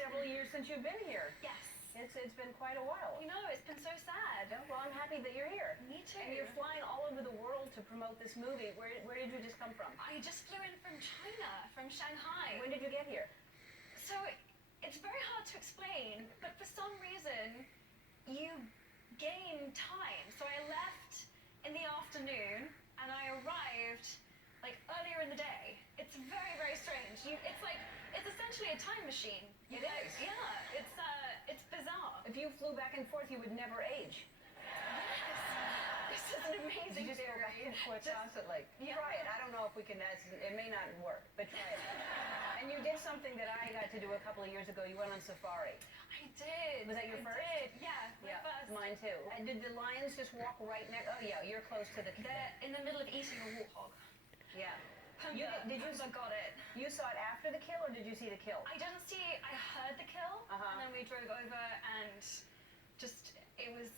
several years since you've been here. Yes. It's been quite a while. You know, it's been so sad. Yeah, well, I'm happy that you're here. Me too. And you're flying all over the world to promote this movie. Where did you just come from? I just flew in from China, from Shanghai. When did you get here? So it's very hard to explain, but for some reason, you gain time. So I left in the afternoon, and I arrived like earlier in the day. It's very, very strange. It's essentially a time machine. It is. Yeah, it's bizarre. If you flew back and forth, you would never age. Yes. This is an amazing You just go back and forth constantly. Yeah. Try it. I don't know if we can. It may not work, but try it. And you did something that I got to do a couple of years ago. You went on safari. I did. Was that your first? I did. Yeah. Yeah, First. mine too. And did the lions just walk right next? Oh yeah, you're close to the. They're in the middle of eating a warthog. Yeah. Pumbaa, Did you Pumbaa got it. You saw it after the kill, or did you see the kill? I heard the kill, Uh-huh. and then we drove over, and just, it was,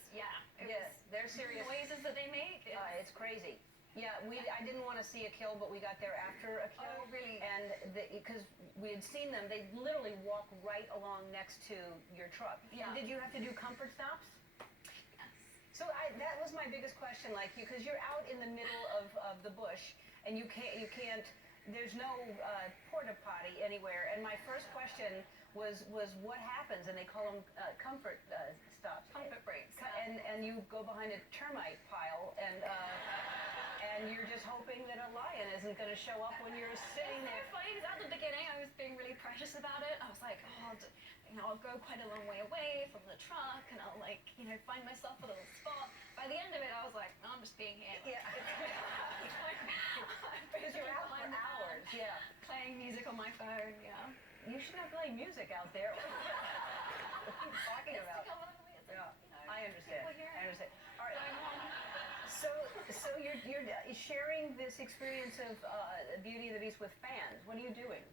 They're serious. The noises that they make. It's crazy. Yeah, I didn't want to see a kill, but we got there after a kill. Oh, really? And because we had seen them, they literally walk right along next to your truck. Yeah. And did you have to do comfort stops? Yes. So that was my biggest question, like, because you're out in the middle of the bush, and you can't. There's no porta potty anywhere. And my first question was what happens? And they call them comfort stops. Comfort breaks. And you go behind a termite pile, and you're just hoping that a lion isn't going to show up when you're sitting It's there. so funny, because at the beginning I was being really precious about it. I was like, I'll go quite a long way away from the truck, and I'll find myself a little spot. By the end of it, I was like, no, I'm just being here. Yeah. Because you're out for hours. Yeah. Playing music on my phone, yeah. You should not play music out there. What are you talking about? Yeah, I understand. I understand. All right. So you're sharing this experience of Beauty and the Beast with fans. What are you doing?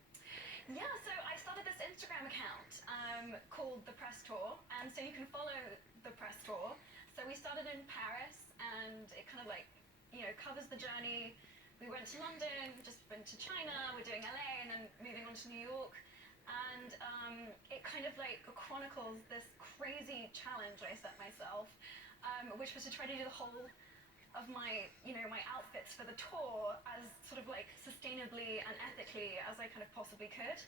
Yeah, so I started this Instagram account called The Press Tour, and so you can follow The Press Tour. So we started in Paris, and it kind of covers the journey. We went to London, just went to China, we're doing LA, and then moving on to New York. And it kind of chronicles this crazy challenge I set myself, which was to try to do the whole of my outfits for the tour as sort of sustainably and ethically as I kind of possibly could.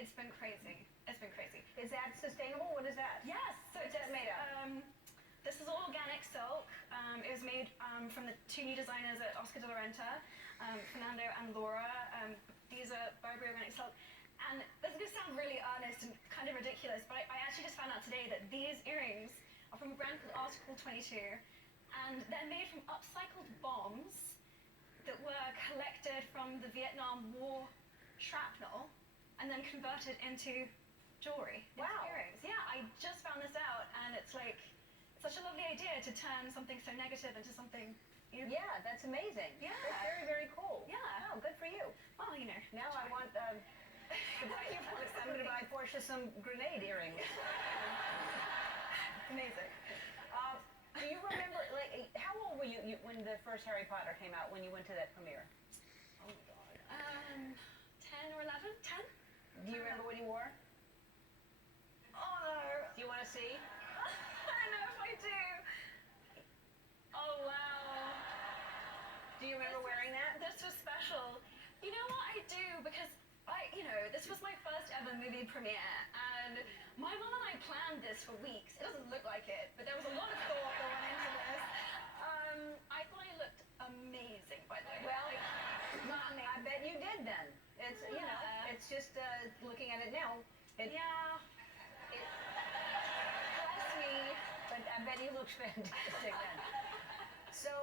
It's been crazy. It's been crazy. Is that sustainable? What is that? Yes. So What's that made of? This is all organic silk. It was made from the two new designers at Oscar de la Renta, Fernando and Laura. These are Burberry organic silk. And this is going to sound really earnest and kind of ridiculous, but I actually just found out today that these earrings are from a brand called Article 22, and they're made from upcycled bombs that were collected from the Vietnam War shrapnel and then converted into jewelry. Wow. Into earrings. Yeah, I just found this out, and it's such a lovely idea to turn something so negative into something. Yeah, that's amazing. Yeah. That's very, very cool. Yeah. Oh, good for you. Well, Now I want I'm going to buy Portia some grenade earrings. amazing. Do you remember, how old were you when the first Harry Potter came out, when you went to that premiere? Oh my God. 10 or 11? 10? Do you remember what you wore? Oh no. Do you want to see? I don't know if I do. Oh wow. Do you remember wearing that? This was special. You know what, I do, because this was my first ever movie premiere, and my mom and I planned this for weeks. It doesn't look like it, but there was a lot of thought that went into this. I thought I looked amazing, by the way. Well, I bet you did then. It's, it's just looking at it now. Bless me, but I bet you looked fantastic then. So,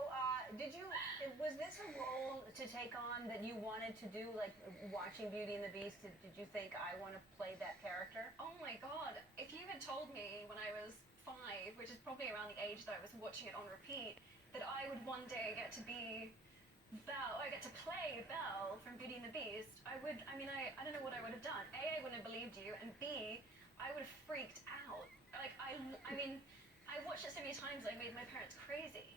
was this a role to take on that you wanted to do, like watching Beauty and the Beast? Did you think, I want to play that character? Oh my God. If you had told me when I was 5, which is probably around the age that I was watching it on repeat, that I would one day get to be Belle, I get to play Belle from Beauty and the Beast, I don't know what I would have done. A, I wouldn't have believed you, and B, I would have freaked out. I watched it so many times, I made my parents crazy.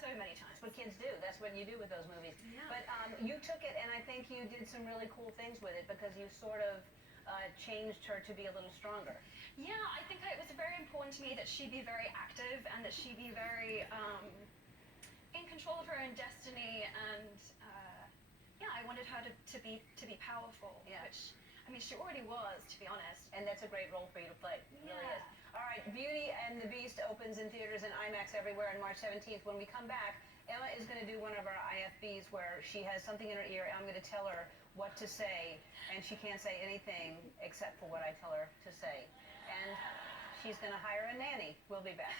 So many times. That's what kids do. That's what you do with those movies. Yeah. But you took it, and I think you did some really cool things with it, because you sort of changed her to be a little stronger? Yeah, I think it was very important to me that she be very active and that she be very in control of her own destiny, and yeah, I wanted her to be powerful, which I mean she already was, to be honest. And that's a great role for you to play. It really is. All right, Beauty and the Beast opens in theaters and IMAX everywhere on March 17th. When we come back, Emma is going to do one of our IFBs where she has something in her ear, and I'm going to tell her what to say, and she can't say anything except for what I tell her to say. And she's going to hire a nanny. We'll be back.